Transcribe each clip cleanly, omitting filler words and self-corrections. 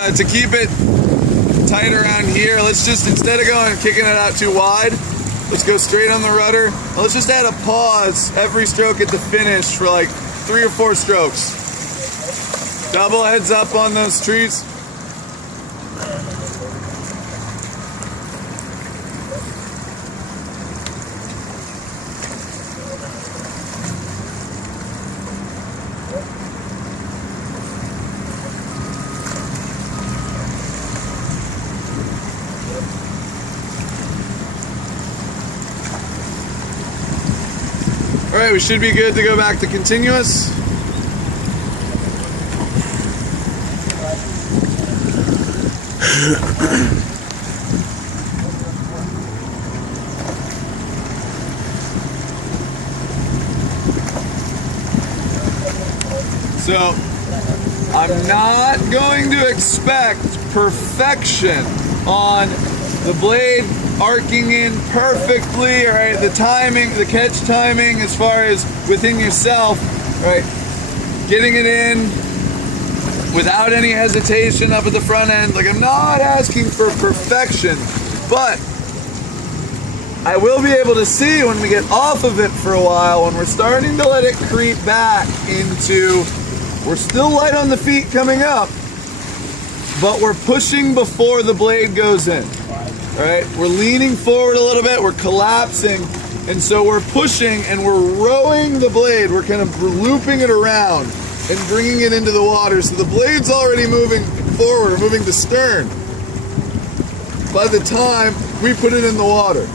To keep it tight around here, let's just, instead of going and kicking it out too wide, let's go straight on the rudder. Let's just add a pause every stroke at the finish for like 3 or 4 strokes. Double heads up on those trees. All right, we should be good to go back to continuous. So, I'm not going to expect perfection on the blade arcing in perfectly, all right, the timing, the catch timing as far as within yourself, right, getting it in without any hesitation up at the front end. Like, I'm not asking for perfection, but I will be able to see when we get off of it for a while, when we're starting to let it creep back into, we're still light on the feet coming up, but we're pushing before the blade goes in. All right, we're leaning forward a little bit, we're collapsing, and so we're pushing and we're rowing the blade. We're kind of looping it around and bringing it into the water. So the blade's already moving forward, moving the stern by the time we put it in the water.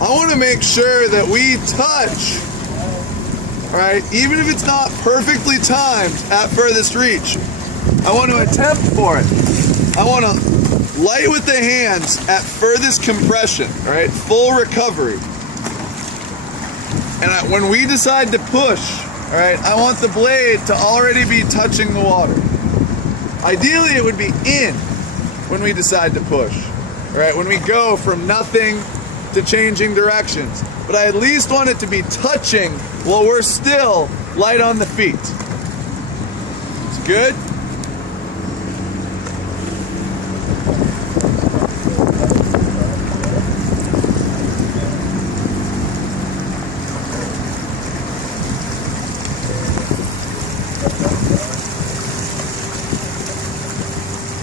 I want to make sure that we touch, all right, even if it's not perfectly timed at furthest reach. I want to attempt for it. I want to light with the hands at furthest compression, all right, full recovery. And when we decide to push, all right, I want the blade to already be touching the water. Ideally, it would be in when we decide to push, all right, when we go from nothing to changing directions. But I at least want it to be touching while we're still light on the feet. It's good?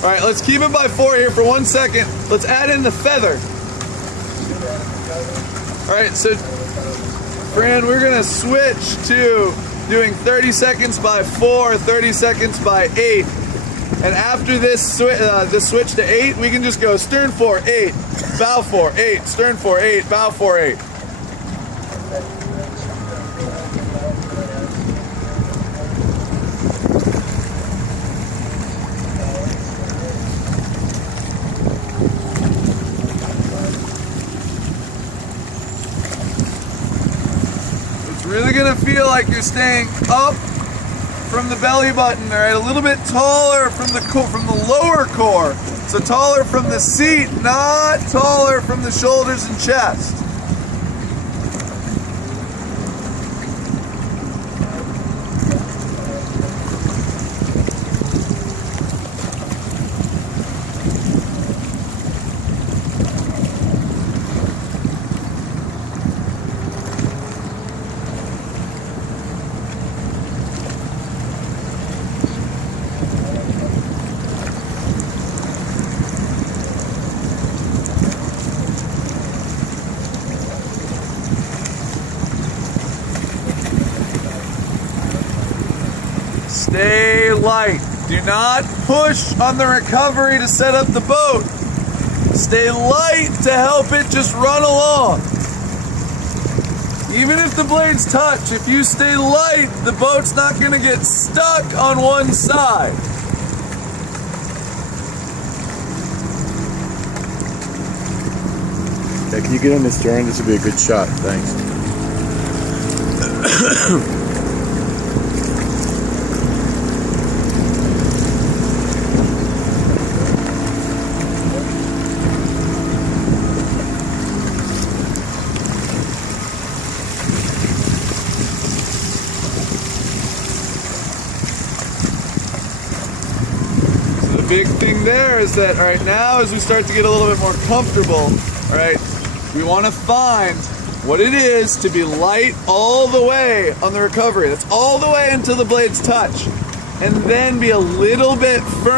All right, let's keep it by 4 here for 1 second. Let's add in the feather. All right, so Fran, we're gonna switch to doing 30 seconds by 4, 30 seconds by 8. And after this switch to 8, we can just go stern 4, 8, bow 4, 8, stern 4, 8, bow 4, 8. Really gonna feel like you're staying up from the belly button, all right? A little bit taller from the lower core. So taller from the seat, not taller from the shoulders and chest. Stay light. Do not push on the recovery to set up the boat. Stay light to help it just run along. Even if the blades touch, if you stay light, the boat's not going to get stuck on one side. Yeah, can you get on this stern? This would be a good shot. Thanks. big thing there is that, all right, now as we start to get a little bit more comfortable, all right, we want to find what it is to be light all the way on the recovery. That's all the way until the blades touch. And then be a little bit firm